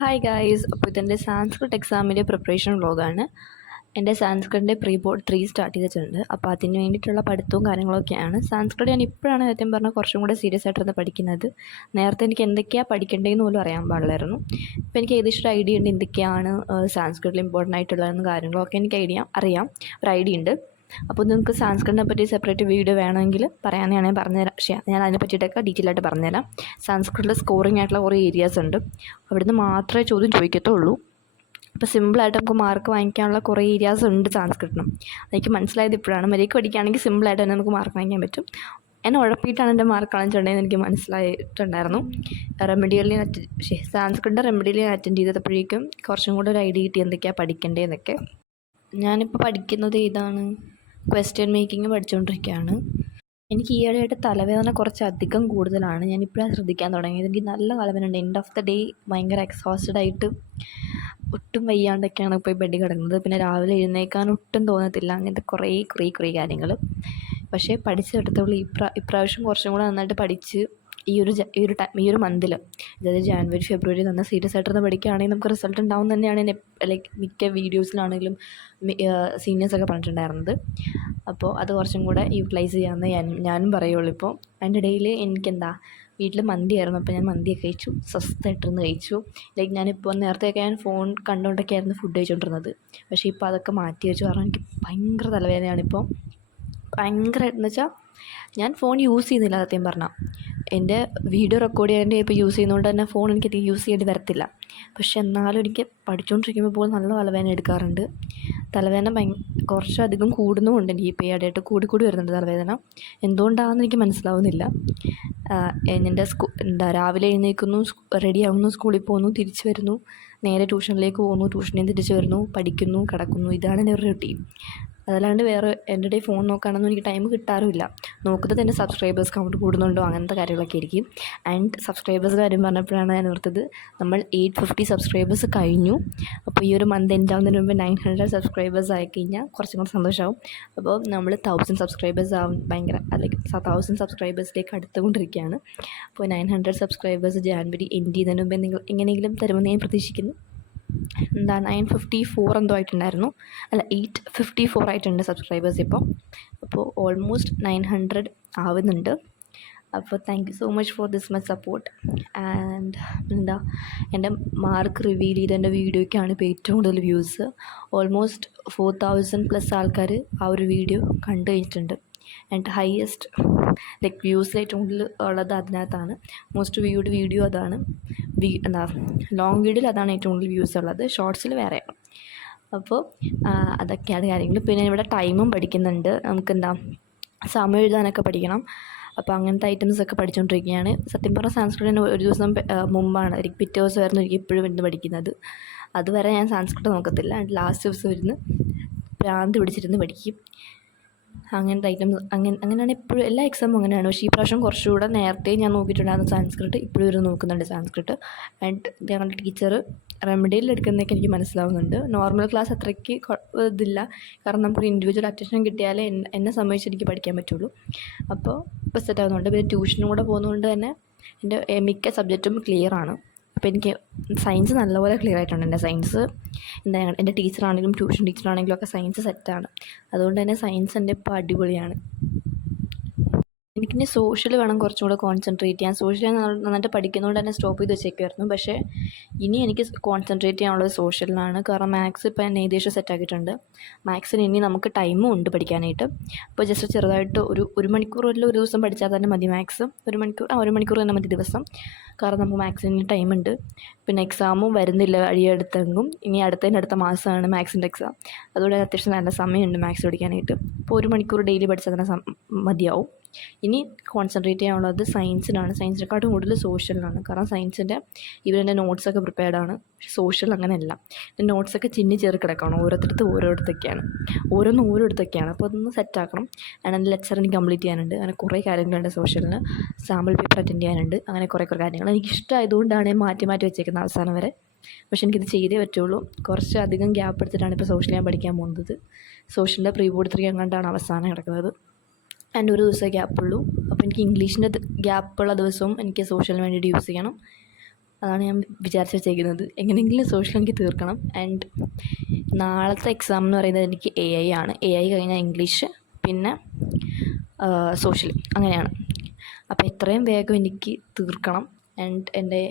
Hi guys, അപ്പോൾ ഇതെൻ്റെ സാൻസ്ക്രിറ്റ് എക്സാമിൻ്റെ പ്രിപ്പറേഷൻ വ്ളോഗാണ്. എൻ്റെ സാൻസ്ക്രിറ്റിൻ്റെ പ്രീ ബോർഡ് 3 സ്റ്റാർട്ട് ചെയ്തിട്ടുണ്ട്. അപ്പോൾ അതിന് വേണ്ടിയിട്ടുള്ള പഠിത്തവും കാര്യങ്ങളൊക്കെയാണ്. സാൻസ്ക്രിറ്റ് ഞാൻ ഇപ്പോഴാണ് സത്യം പറഞ്ഞാൽ കുറച്ചും കൂടെ സീരിയസ് ആയിട്ടിരുന്ന് പഠിക്കുന്നത്. നേരത്തെ എനിക്ക് എന്തൊക്കെയാണ് പഠിക്കേണ്ടതെന്ന് പോലും അറിയാൻ പാടില്ലായിരുന്നു. ഇപ്പോൾ എനിക്ക് ഏകദേശം ഒരു ഐഡിയ ഉണ്ട് എന്തൊക്കെയാണ് സാൻസ്ക്രിറ്റിൽ ഇമ്പോർട്ടൻ്റ് ആയിട്ടുള്ളതെന്ന് കാര്യങ്ങളൊക്കെ എനിക്ക് അറിയാം, ഒരു ഐഡിയ ഉണ്ട്. അപ്പോൾ നിങ്ങൾക്ക് സാൻസ്ക്രിറ്റിനെ പറ്റി സെപ്പറേറ്റ് വീഡിയോ വേണമെങ്കിൽ പറയാമെന്ന് ഞാൻ പറഞ്ഞുതരാം. ഞാൻ അതിനെ പറ്റിയിട്ടൊക്കെ ഡീറ്റെയിൽ ആയിട്ട് പറഞ്ഞുതരാം. സാൻസ്ക്രിറ്റിൽ സ്കോറിംഗ് ആയിട്ടുള്ള കുറേ ഏരിയാസ് ഉണ്ട്. അവിടുന്ന് മാത്രമേ ചോദ്യം ചോദിക്കത്തുള്ളൂ. അപ്പോൾ സിമ്പിളായിട്ട് നമുക്ക് മാർക്ക് വാങ്ങിക്കാനുള്ള കുറേ ഏരിയാസ് ഉണ്ട് സാൻസ്ക്രിറ്റിനും. അതെനിക്ക് മനസ്സിലായത് ഇപ്പോഴാണ്. മര്യാദയ്ക്ക് പഠിക്കുകയാണെങ്കിൽ സിമ്പിളായിട്ട് തന്നെ നമുക്ക് മാർക്ക് വാങ്ങിക്കാൻ പറ്റും. എന്നെ ഉഴപ്പിയിട്ടാണ് എൻ്റെ മാർക്ക് കളഞ്ഞിട്ടുണ്ടെന്ന് എനിക്ക് മനസ്സിലായിട്ടുണ്ടായിരുന്നു. സാൻസ്ക്രിറ്റിൻ്റെ റെമഡിയിൽ ഞാൻ അറ്റൻഡ് ചെയ്തപ്പോഴേക്കും കുറച്ചും കൂടെ ഒരു ഐഡിയ കിട്ടി എന്തൊക്കെയാണ് പഠിക്കേണ്ടതെന്നൊക്കെ. ഞാനിപ്പോൾ പഠിക്കുന്നത് ഇതാണ്, ക്വസ്റ്റ്യൻ മേക്കിംഗ് പഠിച്ചുകൊണ്ടിരിക്കുകയാണ്. എനിക്ക് ഈയിടെയായിട്ട് തലവേദന കുറച്ചധികം കൂടുതലാണ്. ഞാനിപ്പോഴാണ് ശ്രദ്ധിക്കാൻ തുടങ്ങിയത്. എനിക്ക് നല്ല തലവേദന ഉണ്ട്. എൻഡ് ഓഫ് ദ ഡേ ഭയങ്കര എക്സോസ്റ്റഡ് ആയിട്ട് ഒട്ടും വയ്യാണ്ടൊക്കെയാണ് ഇപ്പോൾ ഈ ബെഡിൽ കിടക്കുന്നത്. പിന്നെ രാവിലെ എഴുന്നേൽക്കാൻ ഒട്ടും തോന്നത്തില്ല. അങ്ങനത്തെ കുറേ കാര്യങ്ങൾ. പക്ഷേ പഠിച്ചെടുത്തോളൂ. ഇപ്രാവശ്യം കുറച്ചും കൂടെ നന്നായിട്ട് പഠിച്ച് ഈ ഒരു മന്തിൽ, അതായത് ജാനുവരി ഫെബ്രുവരി നന്ന സീരിയസ് ആയിട്ടിരുന്ന് പഠിക്കുകയാണെങ്കിൽ നമുക്ക് റിസൾട്ട് ഉണ്ടാവും തന്നെയാണ് ലൈക്ക് മിക്ക വീഡിയോസിലാണെങ്കിലും സീനിയേഴ്സൊക്കെ പറഞ്ഞിട്ടുണ്ടായിരുന്നത്. അപ്പോൾ അത് കുറച്ചും കൂടെ യൂട്ടിലൈസ് ചെയ്യാമെന്ന് ഞാനും പറയുള്ളൂ. ഇപ്പോൾ അതിൻ്റെ ഇടയിൽ എനിക്കെന്താ വീട്ടിൽ മന്തിയായിരുന്നു. അപ്പോൾ ഞാൻ മന്തിയൊക്കെ കഴിച്ചു, സ്വസ്ഥമായിട്ടിരുന്ന് കഴിച്ചു. ലൈക്ക് ഞാനിപ്പോൾ നേരത്തെയൊക്കെ ഞാൻ ഫോൺ കണ്ടുകൊണ്ടൊക്കെ ആയിരുന്നു ഫുഡ് കഴിച്ചുകൊണ്ടിരുന്നത്. പക്ഷേ ഇപ്പോൾ അതൊക്കെ മാറ്റി വെച്ചു. കാരണം എനിക്ക് ഭയങ്കര തലവേദനയാണിപ്പോൾ. ഭയങ്കരമായിട്ടെന്ന് വെച്ചാൽ ഞാൻ ഫോൺ യൂസ് ചെയ്യുന്നില്ല സത്യം പറഞ്ഞാൽ. എൻ്റെ വീഡിയോ റെക്കോർഡ് ചെയ്യാൻ്റെ ഇപ്പോൾ യൂസ് ചെയ്യുന്നതുകൊണ്ട് തന്നെ ഫോൺ എനിക്ക് യൂസ് ചെയ്യേണ്ടി വരത്തില്ല. പക്ഷെ എന്നാലും എനിക്ക് പഠിച്ചുകൊണ്ടിരിക്കുമ്പോൾ പോലും നല്ല തലവേദന എടുക്കാറുണ്ട്. തലവേദന കുറച്ചധികം കൂടുന്നുമുണ്ട്. എനിക്ക് ഇപ്പോൾ ഈയിടെയായിട്ട് കൂടി വരുന്നുണ്ട് തലവേദന. എന്തുകൊണ്ടാണെന്ന് എനിക്ക് മനസ്സിലാവുന്നില്ല. രാവിലെ എഴുന്നേൽക്കുന്നു, റെഡിയാവുന്നു, സ്കൂളിൽ പോകുന്നു, തിരിച്ച് വരുന്നു, നേരെ ട്യൂഷനിലേക്ക് പോകുന്നു, ട്യൂഷനിൽ നിന്ന് തിരിച്ച് വരുന്നു, പഠിക്കുന്നു, കിടക്കുന്നു. ഇതാണ് എൻ്റെ ഒരു റൂട്ടീൻ. അതല്ലാണ്ട് വേറെ എൻ്റെ ഡേ ഫോൺ നോക്കാനൊന്നും എനിക്ക് ടൈം കിട്ടാറുമില്ല. നോക്കുന്നത് എൻ്റെ സബ്സ്ക്രൈബേഴ്സ് കൗണ്ട് കൂടുന്നുണ്ടോ അങ്ങനത്തെ കാര്യങ്ങളൊക്കെ ആയിരിക്കും. ആൻഡ് സബ്സ്ക്രൈബേഴ്സ് കാര്യം പറഞ്ഞപ്പോഴാണ് ഞാൻ ഓർത്തത്, നമ്മൾ 850 സബ്സ്ക്രൈബേഴ്സ് കഴിഞ്ഞു. അപ്പോൾ ഈ ഒരു മന്ത് എൻഡ് ആവുന്നതിന് മുമ്പ് 900 സബ്സ്ക്രൈബേഴ്സ് ആയിക്കഴിഞ്ഞാൽ കുറച്ചും കൂടെ സന്തോഷമാവും. അപ്പോൾ നമ്മൾ 1000 സബ്സ്ക്രൈബേഴ്സ് ആവും, ഭയങ്കര ലൈക്ക് 1000 സബ്സ്ക്രൈബേഴ്സിലേക്ക് അടുത്തുകൊണ്ടിരിക്കുകയാണ്. അപ്പോൾ 900 സബ്സ്ക്രൈബേഴ്സ് ജാനുവരി എൻഡ് ചെയ്യുന്നതിന് മുമ്പ് നിങ്ങൾ എങ്ങനെയെങ്കിലും തരുമെന്ന് ഞാൻ പ്രതീക്ഷിക്കുന്നു. 954 എന്തോ ആയിട്ടുണ്ടായിരുന്നു, അല്ല 854 ആയിട്ടുണ്ട് സബ്സ്ക്രൈബേഴ്സ് ഇപ്പോൾ. അപ്പോൾ ഓൾമോസ്റ്റ് 900 ആവുന്നുണ്ട്. അപ്പോൾ thank you so much for this much support. And എൻ്റെ മാർക്ക് റിവീൽ ചെയ്ത എൻ്റെ വീഡിയോയ്ക്കാണ് ഇപ്പോൾ ഏറ്റവും കൂടുതൽ വ്യൂസ്. ഓൾമോസ്റ്റ് 4000+ ആൾക്കാർ ആ ഒരു വീഡിയോ കണ്ടു കഴിഞ്ഞിട്ടുണ്ട്. ആൻഡ് ഹയസ്റ്റ് ലൈക്ക് വ്യൂസിൽ ഏറ്റവും കൂടുതൽ ഉള്ളത് അതിനകത്താണ്. മോസ്റ്റ് വ്യൂഡ് വീഡിയോ അതാണ്. ലോങ് വീഡിയോയിൽ അതാണ് ഏറ്റവും കൂടുതൽ വ്യൂസ് ഉള്ളത്. ഷോർട്സിൽ വേറെയാണ്. അപ്പോൾ അതൊക്കെയാണ് കാര്യങ്ങൾ. പിന്നെ ഇവിടെ ടൈമും പഠിക്കുന്നുണ്ട്. നമുക്കെന്താ സമയം എഴുതാനൊക്കെ പഠിക്കണം. അപ്പോൾ അങ്ങനത്തെ ഐറ്റംസൊക്കെ പഠിച്ചുകൊണ്ടിരിക്കുകയാണ്. സത്യം പറഞ്ഞാൽ സാൻസ്ക്രിറ്റിന് ഒരു ദിവസം മുമ്പാണ്, എനിക്ക് പിറ്റേ ദിവസം ആയിരുന്നു എനിക്ക് ഇപ്പോഴും ഇരുന്ന് പഠിക്കുന്നത്. അതുവരെ ഞാൻ സാൻസ്ക്രിറ്റ് നോക്കത്തില്ല. ലാസ്റ്റ് ദിവസം ഇരുന്ന് ഭ്രാന്ത് പിടിച്ചിരുന്ന് പഠിക്കും. അങ്ങനത്തെ ഐറ്റംസ് അങ്ങനെയാണ് എപ്പോഴും എല്ലാ എക്സാമും അങ്ങനെയാണ്. പക്ഷേ ഈ പ്രാവശ്യം കുറച്ചുകൂടെ നേരത്തെ ഞാൻ നോക്കിയിട്ടുണ്ടായിരുന്നു സാൻസ്ക്രിറ്റ്. ഇപ്പോഴും ഇവർ നോക്കുന്നുണ്ട് സാൻസ്ക്രിറ്റ്. ആൻഡ് ഞങ്ങളുടെ ടീച്ചർ റെമഡിയിൽ എടുക്കുന്നതൊക്കെ എനിക്ക് മനസ്സിലാവുന്നുണ്ട്. നോർമൽ ക്ലാസ് അത്രയ്ക്ക് ഇതില്ല, കാരണം നമുക്ക് ഇൻഡിവിജ്വൽ അറ്റൻഷൻ കിട്ടിയാലേ എന്നെ സംബന്ധിച്ച് എനിക്ക് പഠിക്കാൻ പറ്റുള്ളൂ. അപ്പോൾ ഇപ്പോൾ സെറ്റ് ആവുന്നുണ്ട്. പിന്നെ ട്യൂഷനും കൂടെ പോകുന്നതുകൊണ്ട് തന്നെ എൻ്റെ മിക്ക സബ്ജക്റ്റും ക്ലിയറാണ്. അപ്പോൾ എനിക്ക് സയൻസ് നല്ലപോലെ ക്ലിയർ ആയിട്ടുണ്ട്. എൻ്റെ സയൻസ് എൻ്റെ ടീച്ചറാണെങ്കിലും ട്യൂഷൻ ടീച്ചറാണെങ്കിലും ഒക്കെ സയൻസ് സെറ്റാണ്. അതുകൊണ്ട് തന്നെ സയൻസ് എൻ്റെ ഇപ്പോൾ അടിപൊളിയാണ്. എനിക്കിനി സോഷ്യൽ വേണം കുറച്ചും കൂടെ കോൺസെൻട്രേറ്റ് ചെയ്യാൻ. സോഷ്യൽ ഞാൻ നന്നായിട്ട് പഠിക്കുന്നതുകൊണ്ട് തന്നെ സ്റ്റോപ്പ് ചെയ്ത് വെച്ചേക്കുമായിരുന്നു. പക്ഷേ ഇനി എനിക്ക് കോൺസെൻട്രേറ്റ് ചെയ്യാനുള്ളത് സോഷ്യലിനാണ്. കാരണം മാത്സ് ഇപ്പോൾ ഞാൻ ഏകദേശം സെറ്റാക്കിയിട്ടുണ്ട്. മാത്സിന് ഇനി നമുക്ക് ടൈമും ഉണ്ട് പഠിക്കാനായിട്ട്. അപ്പോൾ ജസ്റ്റ് ചെറുതായിട്ട് ഒരു മണിക്കൂറിൽ ഒരു ദിവസം പഠിച്ചാൽ തന്നെ മതി മാത്സ്. ഒരു മണിക്കൂർ തന്നെ മതി ദിവസം. കാരണം നമുക്ക് മാത്സിന് ടൈമുണ്ട്. പിന്നെ എക്സാമും വരുന്നില്ല അടുത്തെങ്കും. ഇനി അടുത്ത മാസമാണ് മാത്സിൻ്റെ എക്സാം. അതുകൊണ്ട് അത്യാവശ്യം നല്ല സമയമുണ്ട് മാത്സ് പഠിക്കാനായിട്ട്. അപ്പോൾ 1 മണിക്കൂർ ഡെയിലി പഠിച്ചാൽ തന്നെ മതിയാവും. ഇനി കോൺസെൻട്രേറ്റ് ചെയ്യാനുള്ളത് സയൻസിനാണ്. സയൻസിനെക്കാട്ടും കൂടുതൽ സോഷ്യലിനാണ്. കാരണം സയൻസിൻ്റെ ഇവരെൻ്റെ നോട്ട്സൊക്കെ പ്രിപ്പയർഡാണ്. പക്ഷേ സോഷ്യൽ അങ്ങനെയല്ല. എൻ്റെ നോട്ട്സൊക്കെ ചിന്നി ചേർത്ത് കിടക്കണം. ഓരോരുത്തർക്കാണ്. ഓരോരുത്തൊക്കെയാണ്. അപ്പോൾ അതൊന്ന് സെറ്റാക്കണം. എൻ്റെ ലെക്ചർ എനിക്ക് കംപ്ലീറ്റ് ചെയ്യാനുണ്ട്. അങ്ങനെ കുറേ കാര്യങ്ങളുണ്ട് സോഷ്യലിന്. സാമ്പിൾ പേപ്പർ അറ്റൻഡ് ചെയ്യാനുണ്ട്. അങ്ങനെ കുറേ കാര്യങ്ങൾ എനിക്കിഷ്ടമായതുകൊണ്ടാണ് ഞാൻ മാറ്റി വെച്ചേക്കുന്നത് അവസാനം വരെ. പക്ഷെ എനിക്കിത് ചെയ്തേ പറ്റുള്ളൂ. കുറച്ചധികം ഗ്യാപ്പ് എടുത്തിട്ടാണ് ഇപ്പോൾ സോഷ്യൽ ഞാൻ പഠിക്കാൻ പോകുന്നത്. സോഷ്യലിൻ്റെ പ്രീ ബോർഡ് 3 എങ്ങാണ്ടാണ് അവസാനം കിടക്കുന്നത്. ആൻഡ് ഒരു ദിവസമേ ഗ്യാപ്പുള്ളൂ. അപ്പോൾ എനിക്ക് ഇംഗ്ലീഷിൻ്റെ ഗ്യാപ്പുള്ള ദിവസവും എനിക്ക് സോഷ്യലിന് വേണ്ടിയിട്ട് യൂസ് ചെയ്യണം. അതാണ് ഞാൻ വിചാരിച്ച് വെച്ചേക്കുന്നത്. എങ്ങനെയെങ്കിലും സോഷ്യൽ എനിക്ക് തീർക്കണം. ആൻഡ് നാളത്തെ എക്സാം എന്ന് പറയുന്നത് എനിക്ക് AI ആണ്. AI കഴിഞ്ഞാൽ ഇംഗ്ലീഷ്, പിന്നെ സോഷ്യൽ, അങ്ങനെയാണ്. അപ്പോൾ എത്രയും വേഗം എനിക്ക് തീർക്കണം. ആൻഡ് എൻ്റെ